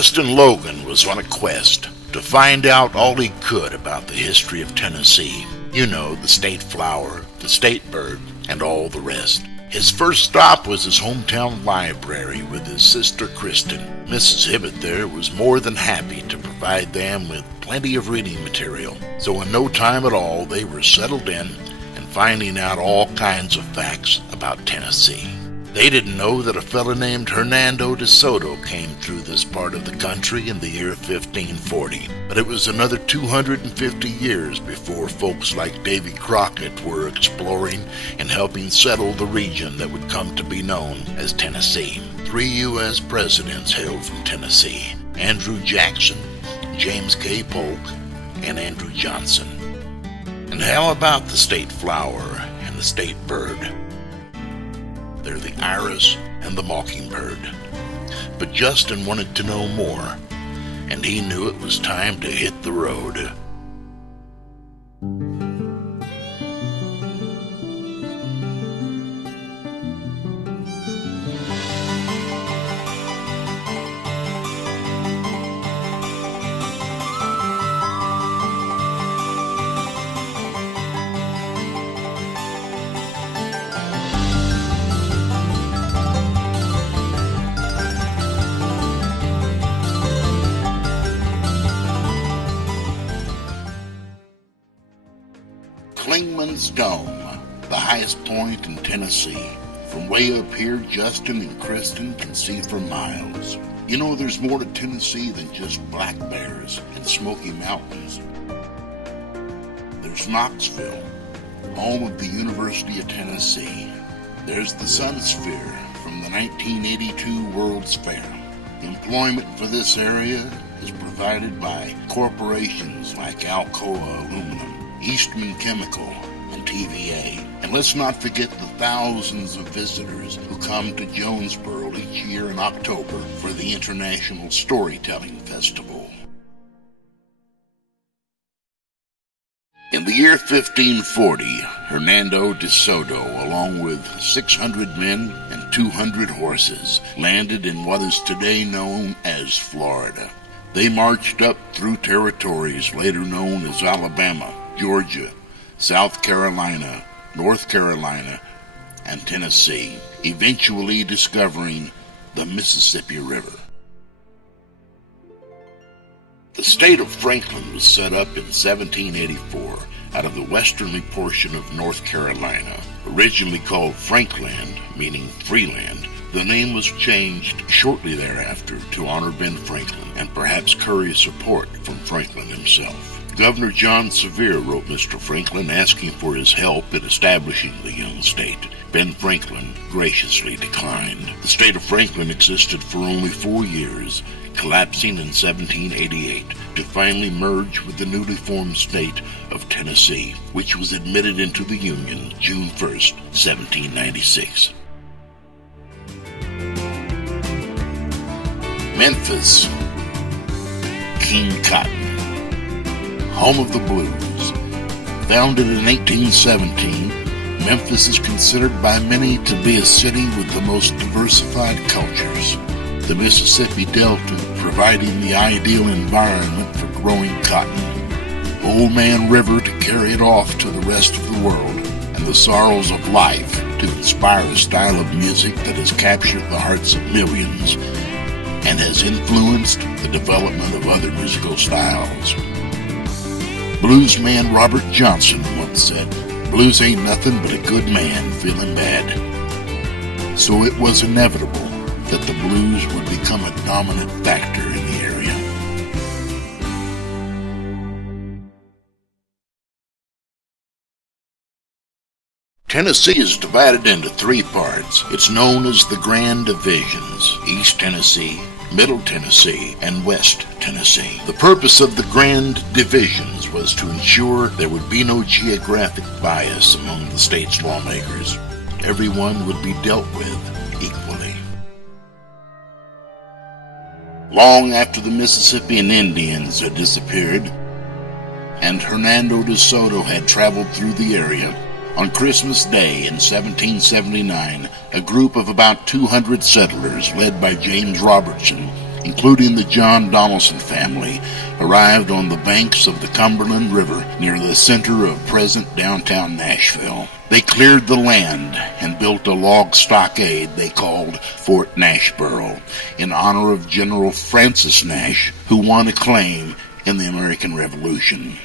Justin Logan was on a quest to find out all he could about the history of Tennessee. You know, the state flower, the state bird, and all the rest. His first stop was his hometown library with his sister Kristen. Mrs. Hibbett there was more than happy to provide them with plenty of reading material. So in no time at all, they were settled in and finding out all kinds of facts about Tennessee. They didn't know that a fella named Hernando de Soto came through this part of the country in the year 1540. But it was another 250 years before folks like Davy Crockett were exploring and helping settle the region that would come to be known as Tennessee. 3 U.S. presidents hailed from Tennessee: Andrew Jackson, James K. Polk, and Andrew Johnson. And how about the state flower and the state bird? They're the iris and the mockingbird. But Justin wanted to know more, and he knew it was time to hit the road. Clingman's Dome, the highest point in Tennessee. From way up here, Justin and Kristen can see for miles. You know, there's more to Tennessee than just black bears and Smoky Mountains. There's Knoxville, home of the University of Tennessee. There's the Sun Sphere from the 1982 World's Fair. Employment for this area is provided by corporations like Alcoa Aluminum, Eastman Chemical, and TVA. And let's not forget the thousands of visitors who come to Jonesboro each year in October for the International Storytelling Festival. In the year 1540, Hernando de Soto, along with 600 men and 200 horses, landed in what is today known as Florida. They marched up through territories later known as Alabama, Georgia, South Carolina, North Carolina, and Tennessee, eventually discovering the Mississippi River. The state of Franklin was set up in 1784 out of the westerly portion of North Carolina. Originally called Frankland, meaning free land, the name was changed shortly thereafter to honor Ben Franklin and perhaps curry support from Franklin himself. Governor John Sevier wrote Mr. Franklin asking for his help in establishing the young state. Ben Franklin graciously declined. The state of Franklin existed for only 4 years, collapsing in 1788 to finally merge with the newly formed state of Tennessee, which was admitted into the Union June 1st, 1796. Memphis, King Cotton, home of the blues. Founded in 1817, Memphis is considered by many to be a city with the most diversified cultures. The Mississippi Delta providing the ideal environment for growing cotton, Old Man River to carry it off to the rest of the world, and the sorrows of life to inspire a style of music that has captured the hearts of millions and has influenced the development of other musical styles. Bluesman Robert Johnson once said, "Blues ain't nothing but a good man feeling bad." So it was inevitable that the blues would become a dominant factor in the area. Tennessee is divided into 3 parts. It's known as the Grand Divisions: East Tennessee, Middle Tennessee, and West Tennessee. The purpose of the Grand Divisions was to ensure there would be no geographic bias among the state's lawmakers. Everyone would be dealt with equally. Long after the Mississippian Indians had disappeared and Hernando de Soto had traveled through the area, on Christmas Day in 1779, a group of about 200 settlers led by James Robertson including the John Donaldson family, arrived on the banks of the Cumberland River near the center of present downtown Nashville. They cleared the land and built a log stockade they called Fort Nashboro in honor of General Francis Nash, who won acclaim in the American Revolution.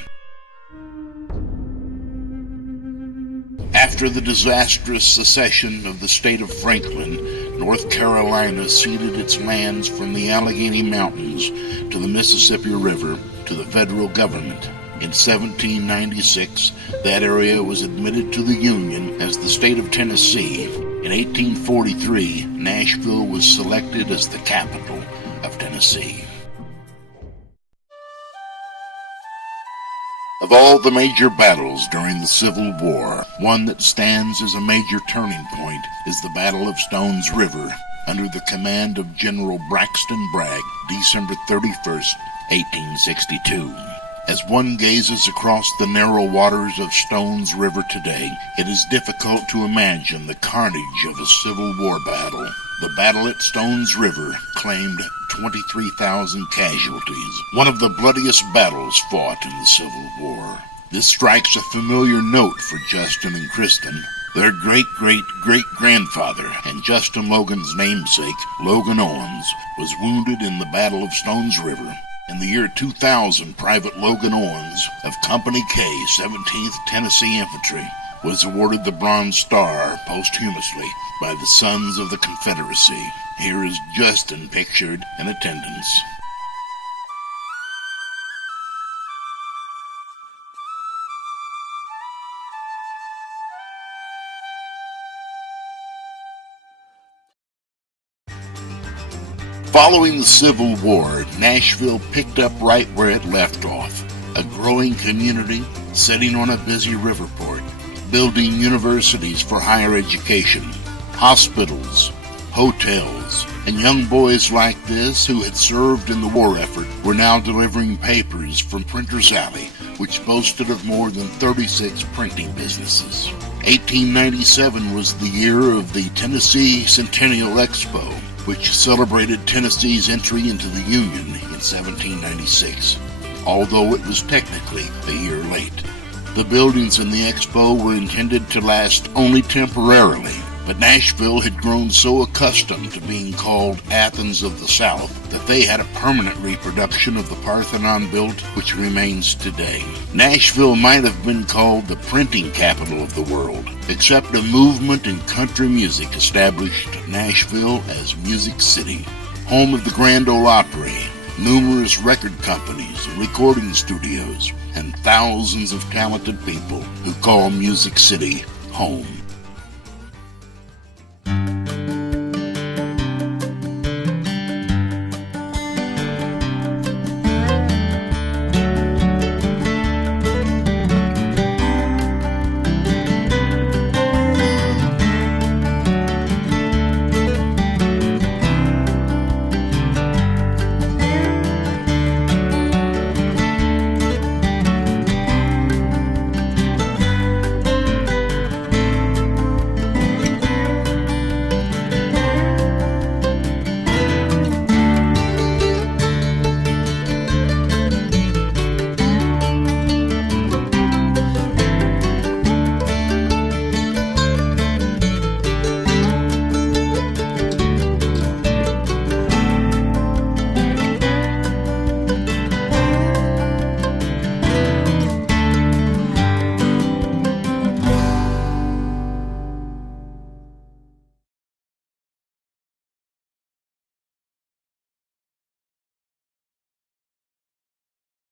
After the disastrous secession of the state of Franklin, North Carolina ceded its lands from the Allegheny Mountains to the Mississippi River to the federal government. In 1796, that area was admitted to the Union as the state of Tennessee. In 1843, Nashville was selected as the capital of Tennessee. Of all the major battles during the Civil War, one that stands as a major turning point is the Battle of Stones River under the command of General Braxton Bragg, December 31st, 1862. As one gazes across the narrow waters of Stones River today, it is difficult to imagine the carnage of a Civil War battle. The battle at Stones River claimed 23,000 casualties, one of the bloodiest battles fought in the Civil War. This strikes a familiar note for Justin and Kristen. Their great-great-great-grandfather and Justin Logan's namesake, Logan Owens, was wounded in the Battle of Stones River. In the year 2000, Private Logan Owens of Company K, 17th Tennessee Infantry, was awarded the Bronze Star posthumously by the Sons of the Confederacy. Here is Justin pictured in attendance. Following the Civil War, Nashville picked up right where it left off. A growing community sitting on a busy riverport, building universities for higher education, hospitals, hotels, and young boys like this who had served in the war effort were now delivering papers from Printer's Alley, which boasted of more than 36 printing businesses. 1897 was the year of the Tennessee Centennial Expo, which celebrated Tennessee's entry into the Union in 1796, although it was technically a year late. The buildings in the expo were intended to last only temporarily, but Nashville had grown so accustomed to being called Athens of the South that they had a permanent reproduction of the Parthenon built, which remains today. Nashville might have been called the printing capital of the world, except a movement in country music established Nashville as Music City, home of the Grand Ole Opry, numerous record companies and recording studios, and thousands of talented people who call Music City home.